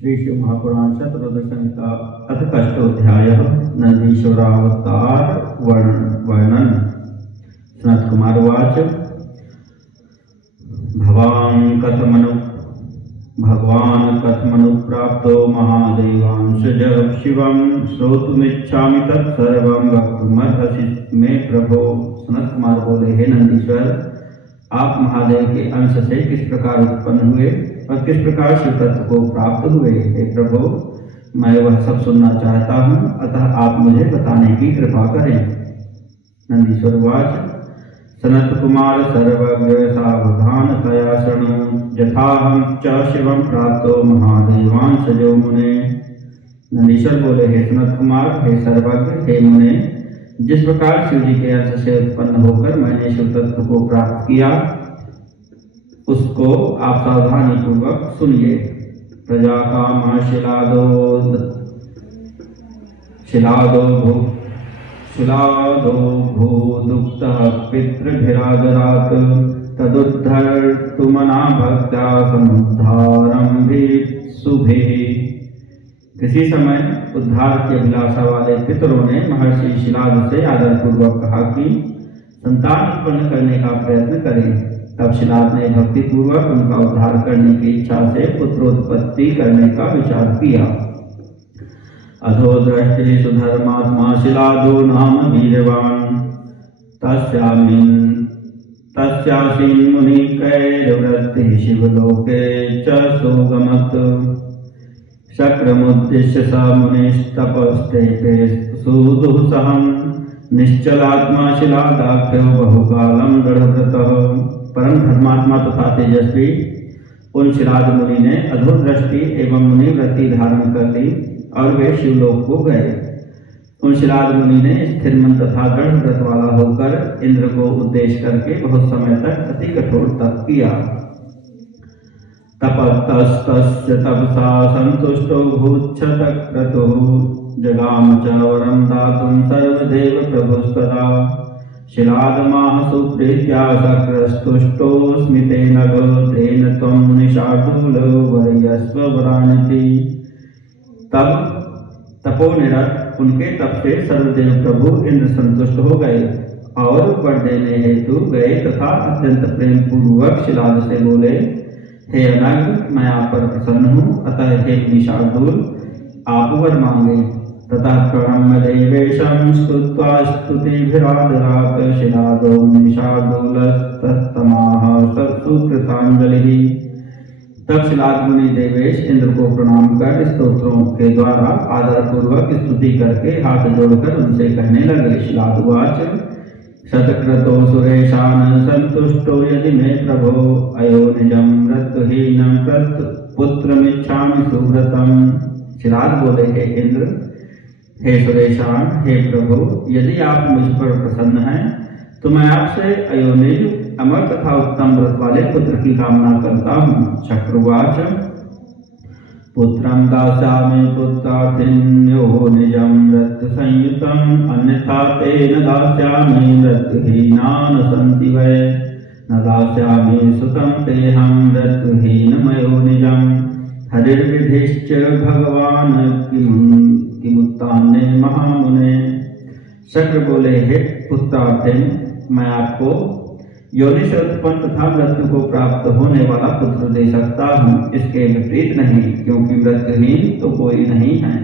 श्री शिव महापुराण शतरुद्र संहिता अथ कष्टोध्यायः नंदीश्वरावतार वर्णन। सनत कुमार उवाच भगवान् कथमनुप्राप्तो महादेवांशज शिवं श्रोतुमिच्छामि तत्सर्वं वक्तुमर्हसि मे प्रभो। सनत कुमार बोले, हे नंदीश्वर, आप महादेव के अंश से किस प्रकार उत्पन्न हुए और किस प्रकार शिव तत्व को प्राप्त हुए। हे प्रभु, मैं वह सब सुनना चाहता हूँ, अतः आप मुझे बताने की कृपा करें। नंदीश्वर उवाच सनत कुमार सर्वज्ञ सावधानतया शृणु यथाहं च शिवं प्राप्तो महादेवांशजो मुने। नंदीश्वर बोले, हे सनत कुमार, हे सर्वज्ञ, हे मुने, जिस प्रकार शिव जी के अंश से उत्पन्न होकर मैंने शिव तत्व को प्राप्त किया उसको आप सावधानी पूर्वक सुनिए। प्रजा काम शिलादो भूदुक्तः पितृभिरादरात् तदुद्धर्तुमना भक्त्या समुद्धारं भिक्षुभिः। किसी समय उद्धार की अभिलाषा वाले पितरों ने महर्षि शिलाद से आदर पूर्वक कहा कि संतान उत्पन्न करने का प्रयत्न करें। तब शिलाद ने भक्ति पूर्वक उनका उद्धार करने की इच्छा से पुत्रोत्पत्ति करने का विचार किया। अधो दृष्टि सुधर्मात्मा शिलादो नाम वीरवान तस्यासीन मुनि कैरवृत्ति शिवलोके च सोगमत् शक्रमुद्दिश्य स मुनिस्तपस्ते सुदुःसहं निश्चलात्मा शिलादाख्यो बहुकालं दृढ़व्रतः। परम धर्मात्मा तथा तेजस्वी उन शिलाद मुनि ने अधोदृष्टि एवं मुनि वृत्ति धारण कर ली और वे शिवलोक को गए। उन शिलाद मुनि ने स्थिर मन तथा दृढ़ व्रत वाला होकर इंद्र को उद्देश्य करके बहुत समय तक अति कठोर तप किया। तपस्तस्य तपसा संतुष्टो भूच्छतक्रतुः जगाम च वरं दातुं सर्वदेव प्रभुस्तदा। शिलादमाह सुप्रीत्या शक्रस्तुष्टोऽस्मि तेन तेन त्वं मुनिशार्दूलो वरयस्व वरानति। तब तपोनिरत उनके तप से सर्वदेव प्रभु इंद्र संतुष्ट हो गए और वर देने हेतु गए तथा अत्यंत प्रेम पूर्वक शिलाद से बोले, हे अनग, मैं आप पर प्रसन्न हूँ, अतः हे मुनिशार्दूल, आप वर मांगे। ततः प्रणम्य देवेशं स्तुत्वा स्तुतिभिरादरात् शिलादो मुनिशार्दूलस्तमाह सुकृतांजलिः। तब शिलाद मुनि देवेश इंद्र को प्रणाम कर स्तोत्रों के द्वारा आदर पूर्वक स्तुति करके हाथ जोड़कर उनसे कहने लगे। शिलाद उवाच शतक्रतो सुरेशान संतुष्टो यदि मे प्रभो अयोनिजं मृत्युहीनं पुत्रमिच्छामि सुव्रतम्। शिलाद बोले, हे इंद्र, हे सुरेशान, हे प्रभु, यदि आप मुझ पर प्रसन्न हैं तो मैं आपसे अयोनिज अमर तथा उत्तम व्रत वाले पुत्र की कामना करता हूँ। शक्रवाच पुत्रं दास्यामि पुत्रार्थिन्यो निजं मृत्यु संयुतम् अन्यथा तेन दास्यामि मृत्युहीना न सन्ति वै न दास्यामि सुतं तेऽहं मृत्युहीनमयो निजम् हरिर्विधिश्च भगवान् किमुत्तान्ये महामुने। शक्र बोले, हे पुत्रार्थिन, मैं आपको योनि से उत्पन्न तथा मृत्यु को प्राप्त होने वाला पुत्र दे सकता हूँ, इसके विपरीत नहीं, क्योंकि मृत्युहीन तो कोई नहीं है।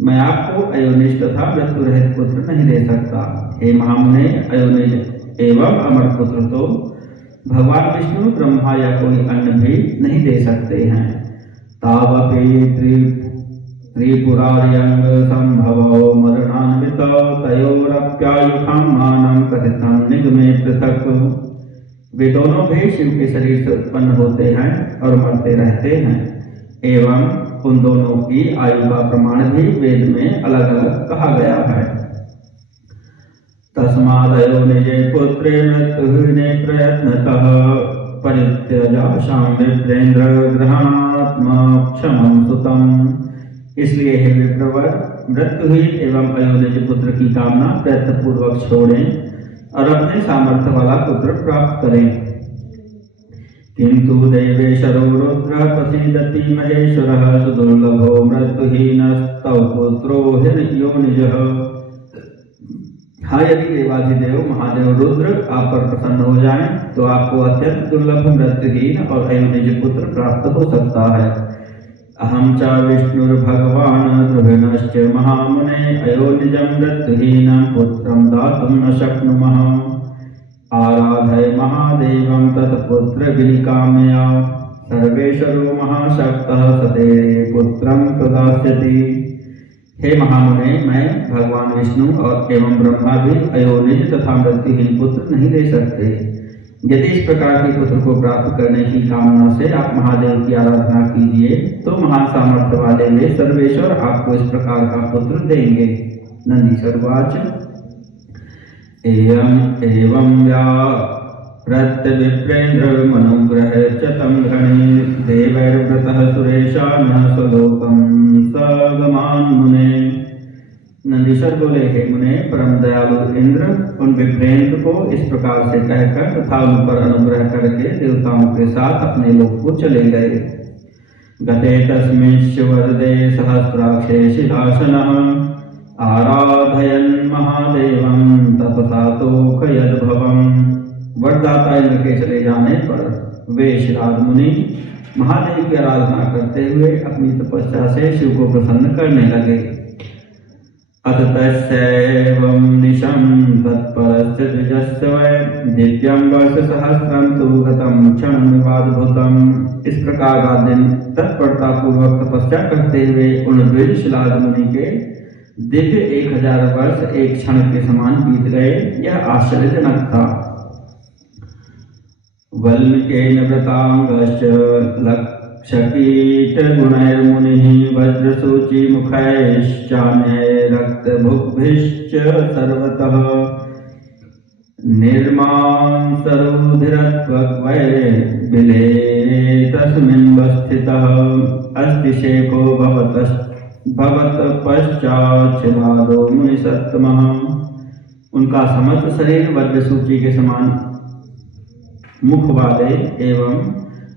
मैं आपको अयोनिज तथा मृत्यु रहित पुत्र नहीं दे सकता। हे महामुने, अयोनिज एवं अमर पुत्र तो भगवान विष्णु, ब्रह्मा या कोई अन्य भी नहीं दे सकते हैं। तावपि त्रिपुरार्यंग संभवो मरणान्वितौ तयोरप्यायुषं मानं कथितं निगमे पृथक्। वे दोनों भी शिव के शरीर से उत्पन्न होते हैं और मरते रहते हैं, एवं उन दोनों की आयु का प्रमाण भी वेद में अलग अलग कहा गया है। तस्मादयो निजे पुत्रे मृत्युहीने प्रयत्नतः परित्यजाशां विप्रेन्द्र गृहाणात्मक्षमं सुतम्। इसलिए हे विप्रवर, मृत्युहीन एवं अयोनिज पुत्र की कामना प्रयत्न पूर्वक छोड़ें और अपने सामर्थ्य वाला पुत्र प्राप्त करें। किंतु देवेशरो रुद्र प्रसीदति महेश्वरः सुदुर्लभो मृत्युहीनस्तव पुत्रो हिरण्योनिजः। हाँ, यदि देवाधिदेव महादेव रुद्र आप पर प्रसन्न हो जाएं तो आपको अत्यंत दुर्लभ मृत्युहीन और अयोनिज पुत्र प्राप्त हो सकता है। अहम च विष्णुर्भगवान् द्रविणश्च महामुने अयोनिजं मृत्युहीनं पुत्रं दातुं न शक्नुमः। आराधय महादेवं तत्पुत्र विनिकामया सर्वेश्वरो महाशक्तः सते पुत्रं प्रदास्यति। हे महामुने, मैं भगवान विष्णु और एवं ब्रह्मा भी अयोनिज तथा मृत्युहीन पुत्र नहीं दे सकते। यदि इस प्रकार के पुत्र को प्राप्त करने की कामना से आप महादेव की आराधना कीजिए तो महान सामर्थ्य वाले वे सर्वेश्वर आपको इस प्रकार का पुत्र देंगे। नंदीश्वर वाच एवं प्रत्यविप्रेन्द्र मनुग्रह च तं गणे देवैर्व्रतः सुरेशानः स्वलोकं सगमान् मुने। नंदीश्वर बोले, हे मुने, परम दयालु इंद्र उन विप्रेंद्र को इस प्रकार से कहकर तथा उन पर अनुग्रह करके देवताओं के साथ अपने लोक को चले गए। गते तस्मिंश्च वरदे सहस्राक्षे शिलासनः आराधयन् महादेवं तपसा तोषयद्भवम्। वरदाता इंद्र के चले जाने पर वे शिलाद मुनि महादेव की आराधना करते हुए अपनी तपस्या से शिव को प्रसन्न करने लगे। अत तस्यैवं निशं तत्परस्य द्विजस्य वै दिव्यं वर्षसहस्रं तु गतं क्षणमिवाद्भुतम्। इस प्रकार रात दिन तत्परता पूर्वक तपस्या करते हुए उन द्विज शिलाद मुनि के दिव्य 1000 वर्ष एक क्षण के समान बीत गए। यह आश्चर्यजनक था। वल्मीकेन व्रतांगश्च लक्षकीटगुणैर्मुनिः वज्रसूचिमुखैश्चान्ये रक्तभुग्भिश्च सर्वतः निर्मांसरुधिरत्वग्वै बिले तस्मिन्वस्थितः अस्ति शेखो भवतपश्चाच्छिलादो मुनिसत्तमः। उनका समस्त शरीर वज्रसूचि के समान मुख वाले एवं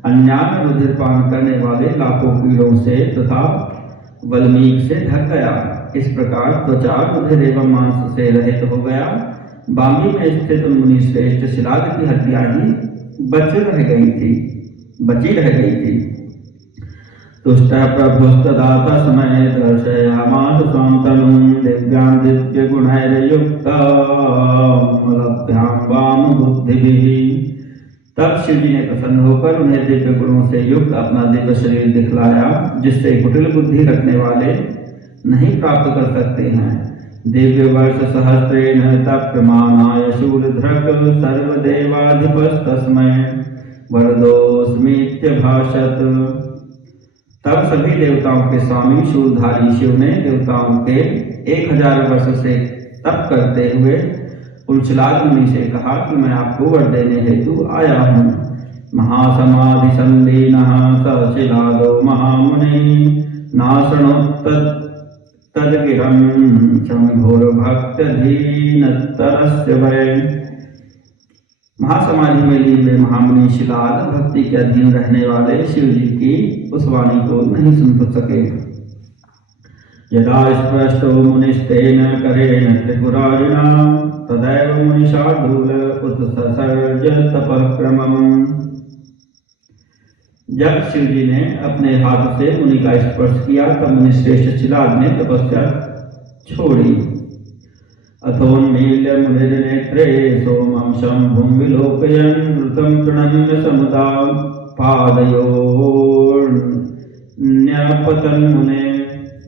अन्यान्य रुधिर पान करने वाले लाखों कीड़ों से तथा वल्मीक से ढक गया। इस प्रकार त्वचा रुधिर एवं मांस से रहित हो गया। बामी में स्थित मुनि श्रेष्ठ शिलाद की हड्डियां ही बची रह गई थी। तुष्ट प्रभुस्तदा समय दर्शयामास स्वं तनुं दिव्यां दिव्य गुणैर्युक्तां वाम बुद्धिभिः। तब शिव जी ने प्रसन्न होकर उन्हें दिव्य गुणों से युक्त अपना दिव्य शरीर दिखलाया, जिससे कुटिल बुद्धि रखने वाले नहीं प्राप्त कर सकते हैं। दिव्य वर्ष सहस्रेण तप्यमानाय शूलधृक् सर्वदेवाधिपस्तस्मै वरदोऽस्मीत्यभाषत। तब सभी देवताओं के स्वामी शूलधारी शिव ने देवताओं के 1000 वर्ष से तप करते हुए उन शिलाद मुनि से कहा कि मैं आपको वर देने हेतु आया हूँ। महासमाधि संलीनः स शिलादो महामुनि नाशनोत्तद्गिरं शंभुर्भक्त्यधीनतरस्य वै। महासमाधि में लीन वे महामुनि शिलाद भक्ति के अधीन रहने वाले शिव जी की उस वाणी को नहीं सुन सके। यदा स्पृष्टो मुनिस्तेन करेण त्रिपुरारिणा तदैव मुनिशार्दूल उत्ससर्ज तपक्रमम्। जब शिव जी ने अपने हाथ से मुनि का स्पर्श किया तब मुनिश्रेष्ठ शिलाद ने तपस्या छोड़ी। अथोन्मील्य मुनिर्नेत्रे सोमं शंभुं विलोकयन् द्रुतं प्रणम्य समुदा पादयोर्न्यपतन् मुने।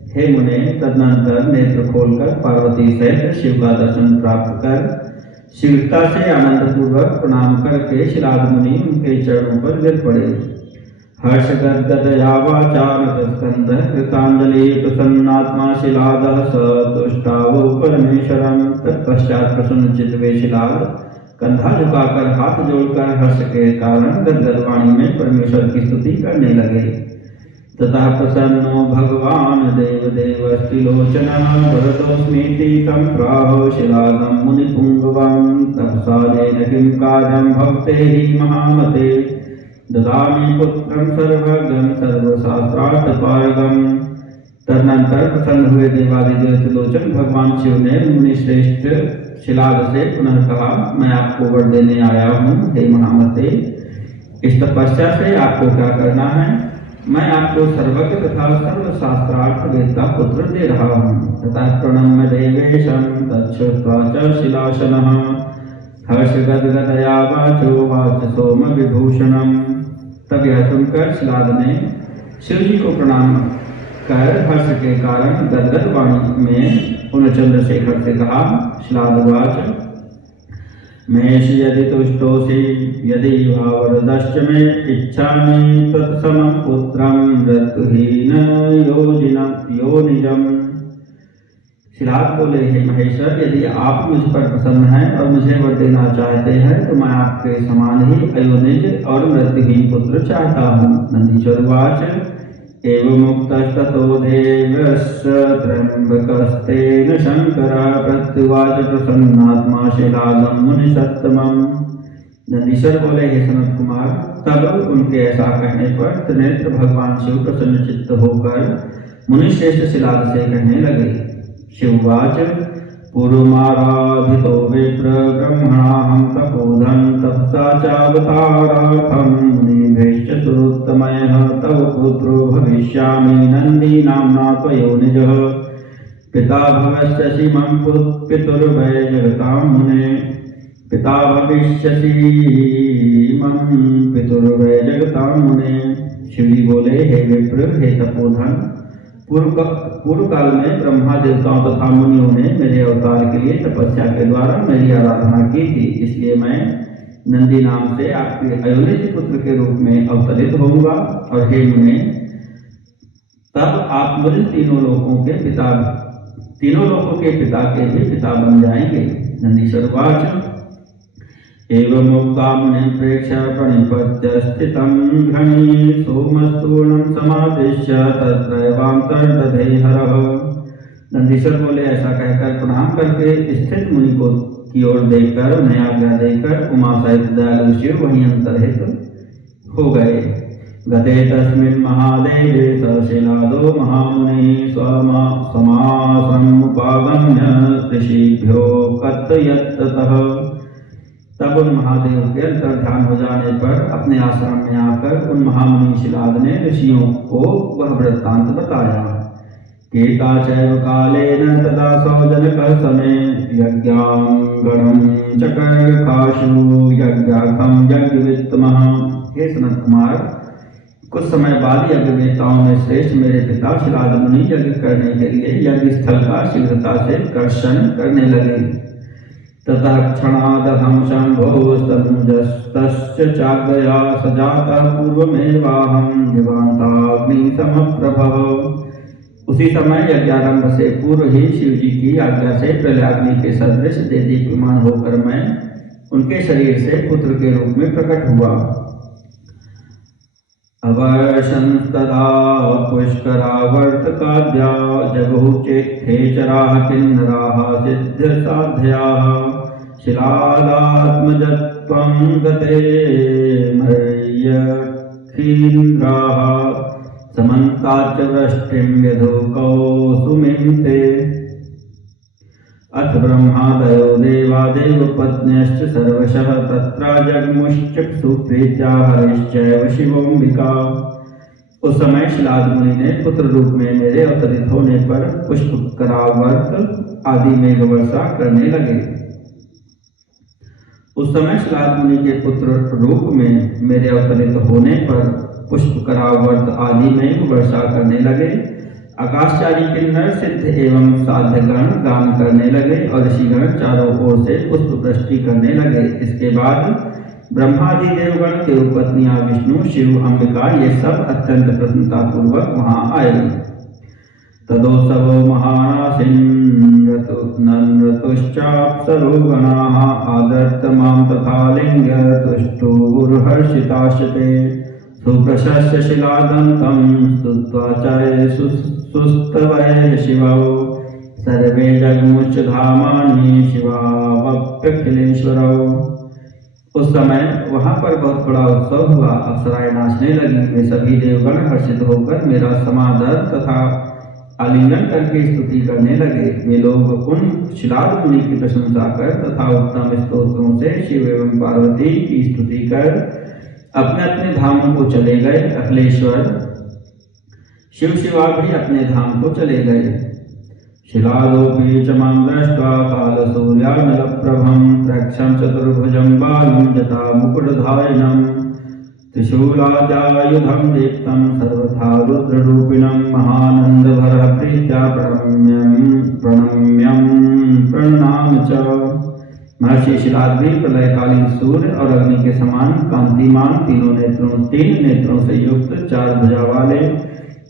हे मुने, तदनंतर नेत्र खोलकर पार्वती सहित शिव का दर्शन प्राप्त कर शीघ्रता से आनंद पूर्वक प्रणाम करके शिलाद मुनि उनके चरणों पर गिर पड़े। हर्षगद्गदया वाचा नतस्कन्धः कृतांजलि प्रसन्नात्मा शिलादः स तुष्टावो परमेश्वरम्। तत्पश्चात प्रसन्न चित्त वे शिलाद कंधा झुकाकर हाथ जोड़कर हर्ष के कारण गदगद वाणी में परमेश्वर की स्तुति करने लगे। ततः प्रसन्नो भगवान् देवदेवस्त्रिलोचनः वरदोऽस्मीति तं प्राहो शिलादं मुनिपुङ्गवं। तपसा येन किं कार्यं भक्तेः महामते ददामि पुत्रं सर्वज्ञं सर्वशास्त्रार्थपारगम्। तदनंतर प्रसन्न हुए देवादिदेव त्रिलोचन भगवान शिव ने मुनि श्रेष्ठ शिलाद से पुनः कहा, मैं आपको वर देने आया हूँ। हे महामते, इस तपस्या से आपको क्या करना है? मैं आपको सर्वज्ञ तथा सर्वशास्त्रार्थ वेदता पुत्र दे रहा हूँ। तथा प्रणम्य देवेशं तच्छ्रुत्वा च शिलासनः हर्षगदगदया वाचो वाच सोम विभूषणम्। तब यह सुनकर शिलाद ने शिव जी को प्रणाम कर हर्ष के कारण गदगद वाणी में पुनः चंद्रशेखर से कहा, शिलादवाच, मेष यदि तुष्टोषि यदि वा वरदश्च मे इच्छामि तत्समं पुत्रं ऋतुहीन योनिजम्। शिलाद बोले, हे महेश्वर, यदि आप मुझ पर प्रसन्न हैं और मुझे वर देना चाहते हैं तो मैं आपके समान ही अयोनिज और मृत्युहीन पुत्र चाहता हूँ। नंदीश्वर वाच, एवं मुक्तस्ततो देवस्य त्र्यंबकस्तेन शंकरः प्रत्युवाच प्रसन्नात्मा शिलादं मुनिसत्तमम्। नंदीश्वर बोले, हे सनत कुमार, तब उनके ऐसा कहने पर त्रिनेत्र भगवान शिव प्रसन्न चित्त होकर मुनिश्रेष्ठ शिलाद से कहने लगे। शिववाच, पूर्वमाराधितो विप्र ब्रह्मणाहं तपोधन तपसा चावतारार्थं मुनिभ्यश्च सुरोत्तमयः तव पुत्रो भविष्यामि नन्दी नाम्ना त्वयोनिजः। पिता भविष्यसि मम पितुर्वै जगतां मुने। पिता भविष्यसि मम पितुर्वै जगतां मुने। शिवजी बोले, हे विप्र, हे तपोधन, पूर्व काल में ब्रह्मा देवताओं तथा मुनियों ने मेरे अवतार के लिए तपस्या के द्वारा मेरी आराधना की थी, इसलिए मैं नंदी नाम से आपके अयोनिज पुत्र के रूप में अवतरित होऊंगा। और हे मुने, तब आप मुझे तीनों लोकों के पिता के भी पिता बन जाएंगे। नंदीश्वर वाच, एवं मुक्ता मुनि प्रेक्ष्य प्रणिपत्य स्थितं घनी सोमस्तूर्णं समादिश्य तत्रैवान्तर्दधे हरः। नंदीश्वर बोले, ऐसा कहकर प्रणाम करके स्थित मुनि को की ओर देखकर उन्हें आज्ञा देकर उमा सहित दयालु शिव वहीं अंतर्हित हो गए। गते तस्मिन् महादेवे स शिलादो महामुनिः समासमुपागम्य ऋषिभ्यो कथयत्ततः। तब उन महादेव के अंतर्ध्यान हो जाने पर अपने आश्रम में आकर उन महामुनि शिलाद ने ऋषियों को वह वृत्तांत बताया। केता चैव कालेन तदा सौजनकः समे यज्ञांगणं चकर्खाशु यज्ञार्थं यज्ञवित्तमः। हे सनत कुमार, कुछ समय बाद यज्ञवेताओं में श्रेष्ठ मेरे पिता शिलाद मुनि यज्ञ करने के लिए यज्ञ स्थल का शीघ्रता से कर्षण करने लगे। ततः क्षणादहं शम्भोस्तनुजस्तस्य चाज्ञया सजातः पूर्वमेवाहं दिवान्ताग्निसमप्रभव। उसी समय यज्ञारंभ से पूर्व ही शिव जी की आज्ञा से प्रलयाग्नि के सदृश देदीप्यमान होकर मैं उनके शरीर से पुत्र के रूप में प्रकट हुआ। अवर्षंस्तदा पुष्करावर्तकाद्या जगहुचेत्थेचराः किन्नराः सिद्धसाध्याः शिलादात्मजत्वं गते मर्यखीन्द्राः समन्ताच्च वृष्टिं यधुकौ सुमिन्ते। अथ ब्रह्मादयो देवादेव पत्न्यश्च सर्वशः तत्रा जग्मुश्चक्षु प्रीत्या हरिश्चैव शिवोऽम्बिका। उस समय शिलाद मुनि ने पुत्र रूप में मेरे अवतरित होने पर पुष्प करावर्त आदि मेघ वर्षा करने लगे। उस समय शिलाद मुनि के पुत्र रूप में मेरे अवतरित होने पर पुष्प करावर्त आदि मेघ वर्षा करने लगे। आकाशचारी किन्नर सिद्ध एवं साध्यगण गान करने लगे और ऋषिगण चारों ओर से पुष्प वृष्टि करने लगे। इसके बाद ब्रह्मादि देवगण, देवपत्नियां, विष्णु, शिव, अंबिका ये सब अत्यंत प्रसन्नता पूर्वक वहां आए। तदोत्सवो महानासिन्नृतुश्चाप्सरो गणाः आदत्त मां तथा लिंग तुष्टुर्हर्षिताश्चे सुप्रशस्य शिलादन्तं स्तुत्वा च सुस्तवैः शिवौ सर्वे जगमुच्च धामानि शिवावप्यखिलेश्वरौ। उस समय वहां पर बहुत बड़ा उत्सव हुआ। अप्सराएं नाचने लगी। वे सभी देवगण हर्षित होकर मेरा समादर तथा आलिंगन करके स्तुति करने लगे। वे लोग उन शिलाद मुनि की प्रशंसा कर तथा उत्तम स्तोत्रों से शिव एवं पार्वती की स्तुति कर अपने अपने धामों को चले गए। अखिलेश्वर शिव शिवा भी अपने धाम को चले गए। शिलालोपे च मां दृष्ट्वा कालसूर्यानलप्रभं प्रक्षं चतुर्भुजं बालं जटा मुकुटधारिणं त्रिशूलाजायुधं दीप्तं सर्वथा रुद्ररूपिणं महानन्दभरः प्रीत्या प्रणम्य च। महर्षि शिलाद भी प्रलयकालीन सूर्य और अग्नि के समान कांतिमान तीन नेत्रों से युक्त 4 भुजा वाले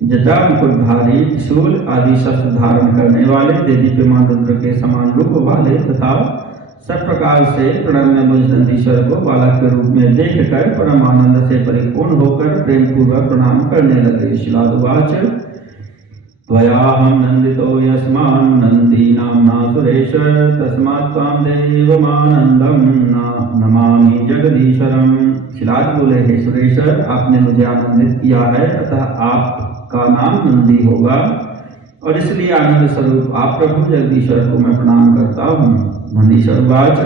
जटा मुकुटधारी त्रिशूल आदि शस्त्र धारण करने वाले देदीप्यमान रुद्र के समान रूप वाले तथा सब प्रकार से प्रणम्य मुझ नंदीश्वर को बालक के रूप में देखकर परम आनंद से परिपूर्ण होकर प्रेम पूर्वक प्रणाम करने लगे। शिलादुवाच त्वयाहं नन्दितो यस्मान् नन्दी नाम्ना सुरेश तस्मात् त्वां देवमानन्दं नमामि जगदीश्वरम्। शिलाद बोले, हे सुरेश्वर, आपने मुझे आनंदित किया है अतः आपका नाम नंदी होगा और इसलिए आनंद स्वरूप आप प्रभु जगदीश्वर को मैं प्रणाम करता हूँ। नंदीश्वर वाच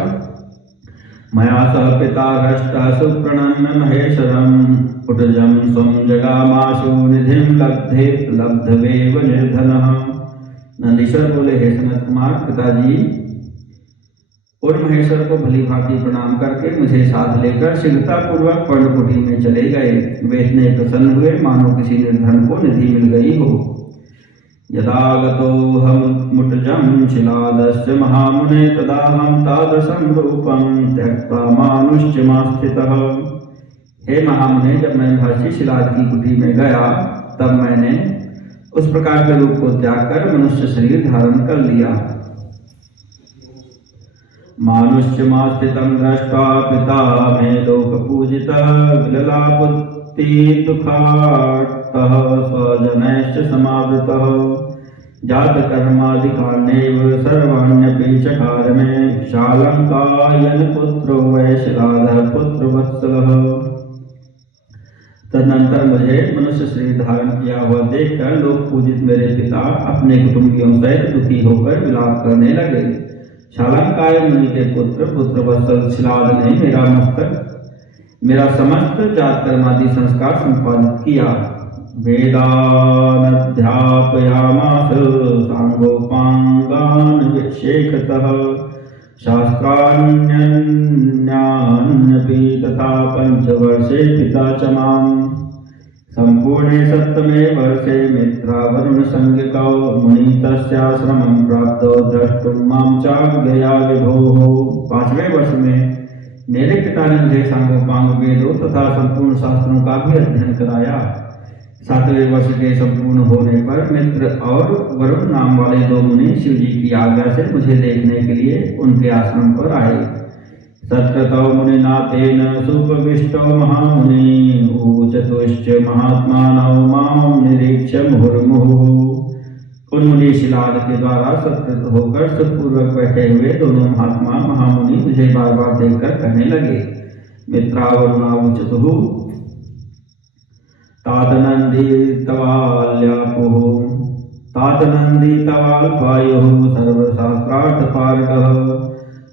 मया सह पिता हृष्टा सुप्रणम्य महेश्वरम् उटजं स्वं जगामाशु निधिं लब्धवेव निर्धनः। नंदीश्वर बोले, हे सनत कुमार, पिताजी उन महेश्वर को भली भांति प्रणाम करके मुझे साथ लेकर शीघ्रता पूर्वक पर्णकुटी में चले गए। वे इतने प्रसन्न हुए मानो किसी निर्धन को निधि मिल गई हो। यदा गतोऽहमुटजं शिलादश्च महामुने तदाहं तादृशं रूपं त्यक्त्वा मानुष्यमास्थितः। हे महामुने, जब मैं महर्षि शिलाद की कुटी में गया तब मैंने उस प्रकार के रूप को त्याग कर मनुष्य शरीर धारण कर लिया। मानुष्यमास्थितं दृष्ट्वा पिता मे लोकपूजितः विललापुत्ति दुःखार्तः स्वजनैश्च समावृतः जातकर्मादिकार्णेव सर्वाण्यपि चकार मे शालङ्कायन पुत्रो वै शिलादः पुत्रवत्सलः। तदनंतर मुझे मनुष्य शरीर धारण किया हुआ देखकर लोक पूजित मेरे पिता अपने कुटुंबियों से दुखी होकर विलाप करने लगे। शालंकाय मुनि के पुत्र वत्सल शिलाद ने मेरा समस्त जात कर्मादि संस्कार संपादित किया। वेदानध्यापयामास सांगोपांगान विक्षेपतः शास्त्राण्यन्यान्यपि तथा 5 वर्षे पिता च माम् संपूर्णे 7मे वर्षे मित्रावरुण संज्ञकौ मुनि तस्याश्रमं प्राप्तो द्रष्टुं मां चाज्ञया विभोः। 5वें वर्ष में मेरे पिता ने मुझे सांगोपांग वेदों तथा संपूर्ण शास्त्रों का भी अध्ययन कराया। 7वें वर्ष के संपूर्ण होने पर मित्र और वरुण नाम वाले 2 मुनि शिव जी की आज्ञा से मुझे देखने के लिए उनके आश्रम पर आए। सत्कृतौ मुनिना तेन सुपविष्टौ महामुनि ऊचतुश्च महात्मानौ मां निरीक्ष्य मुहुर्मुहुः। उन मुनि शिलाद के द्वारा सत्कृत होकर सुखपूर्वक बैठे हुए दोनों महात्मा महामुनि मुझे बार बार देखकर कहने लगे। मित्रावरुणा ऊचतुः तातनंदी तवाल्पायुः सर्वशास्त्रार्थपारगः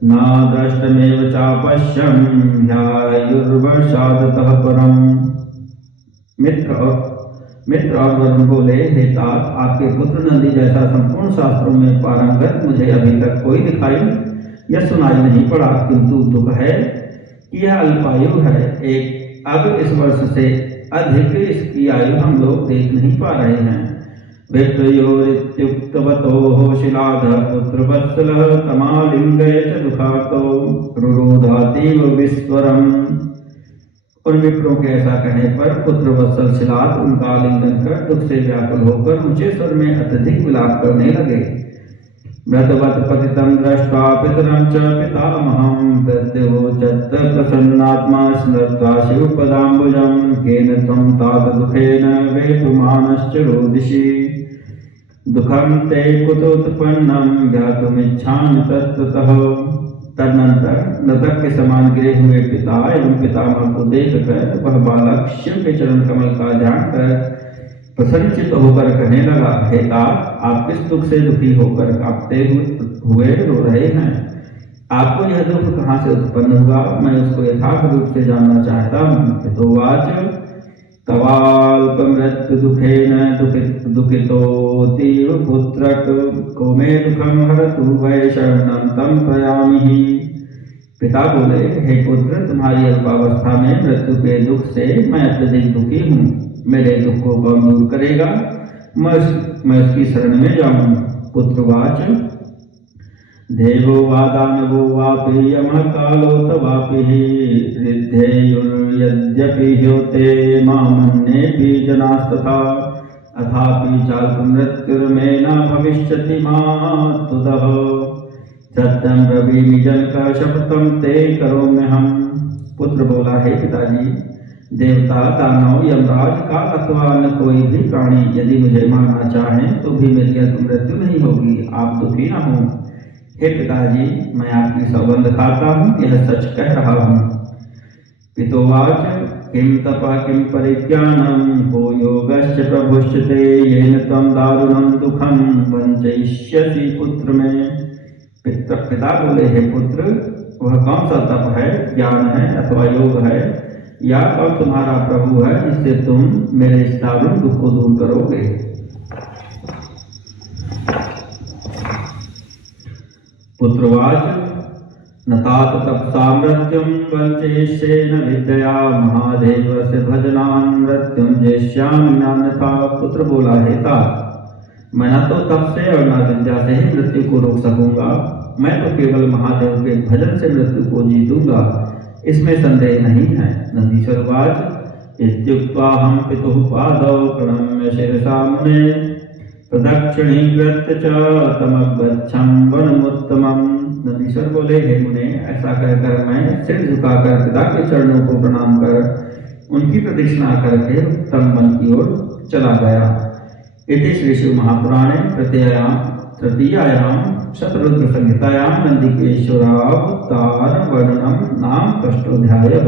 न दृष्टमेव चापश्यं ह्यायुर्वर्षादतः परम्। मित्र और वरुण बोले, हे तात, आपके पुत्र नंदी जैसा संपूर्ण शास्त्रों में पारंगत मुझे अभी तक कोई दिखाई या सुनाई नहीं पड़ा, किंतु दुख है कि यह अल्पायु है। अब इस वर्ष से अधिक इसकी आयु हम लोग देख नहीं पा रहे हैं। विप्रयोरित्युक्तवतोः शिलादः पुत्रवत्सलः तमालिङ्गय च दुःखार्तो रुरोधातीव विस्वरम्। उन विप्रों के ऐसा कहने पर पुत्रवत्सल शिलाद उनका आलिंगन कर दुख से व्याकुल होकर ऊंचे स्वर में अत्यधिक विलाप करने लगे। व्रतवत् पतितं दृष्ट्वा पितरं च पितामहं प्रत्युवोचत् प्रसन्नात्मा स्मृत्वा शिवपदाम्बुजं केन त्वं तात दुःखेन वेपुमानश्च रोदिषि दुःखं ते कुतोत्पन्नं ज्ञातुमिच्छामि तत्त्वतः। तदनंतर नतक के समान गिरे हुए पिता एवं पितामह को देखकर वह बालक शिव के चरण कमल का ध्यान कर प्रसन्नचित्त होकर कहने लगा, हे तात, आप किस दुख से दुखी होकर कांपते हुए रो रहे हैं? आपको यह दुख कहाँ से उत्पन्न हुआ? मैं उसको यथार्थ रूप से जानना चाहता हूँ। पितोवाच तवाल्प मृत्यु दुखेन दुखितोतीव पुत्रक को मे दुखम हरतु वै शरणं तं प्रयामि। पिता बोले, हे पुत्र, तुम्हारी अल्पावस्था में मृत्यु के दुख से मैं अत्यधिक दुखी हूँ। मेरे दुख को कौन दूर करेगा? मैं उसकी शरण में जाऊँ। पुत्रवाच देवो वा दानवो वापि यमः कालो तवापि रिद्धेयुर्यद्यपि ह्योते मामन्येऽपि जनास्तथा अथापि चाल्प मृत्युर्मे न भविष्यति मातुदः सत्यं ब्रवीमि जनक शपथं ते करोम्यहम्। पुत्र बोला, हे पिताजी, देवता, दानव, यमराज का अथवा अन्य कोई भी प्राणी यदि मुझे मारना चाहे तो भी मेरी मृत्यु नहीं होगी। आप दुखी न हो। हे पिताजी, मैं आपकी सौगंध खाता हूँ, यह सच कह रहा हूँ। पितोवाच किं तपः किं परिज्ञानं को योगश्च प्रभुश्चते येन त्वं दारुणं दुःखं वंचयिष्यसि पुत्र में। पिता बोले, हे पुत्र, वह कौन सा तप है, ज्ञान है अथवा योग है, या कौन तुम्हारा प्रभु है जिससे तुम मेरे इस दारुण दुख को दूर करोगे? पुत्रवाच न तात तपसा मृत्युं वंचयिष्येन विद्यया महादेवस्य भजनान् मृत्युं जेष्यामि नान्यथा। पुत्र बोला, हे तात, मैं न तो तप से और न विद्या से ही मृत्यु को रोक सकूंगा। मैं तो केवल महादेव के भजन से मृत्यु को जीतूंगा, इसमें संदेह नहीं है। नंदीश्वरवाच इत्युक्त्वा हम पितुः पादौ प्रणम्य शिरसा मुने प्रदक्षिणीकृत्य च तमगच्छं वनमुत्तमम्। नंदीश्वर बोले, हे मुने, ऐसा कहकर मैं सिर झुकाकर पिता के चरणों को प्रणाम कर उनकी प्रदक्षिणा करके उत्तम वन की ओर चला गया। इति श्री शिव महापुराणे तृतीयायां शतरुद्र संहितायां नंदिकेश्वरावतार वर्णनम नाम 8वां अध्यायः।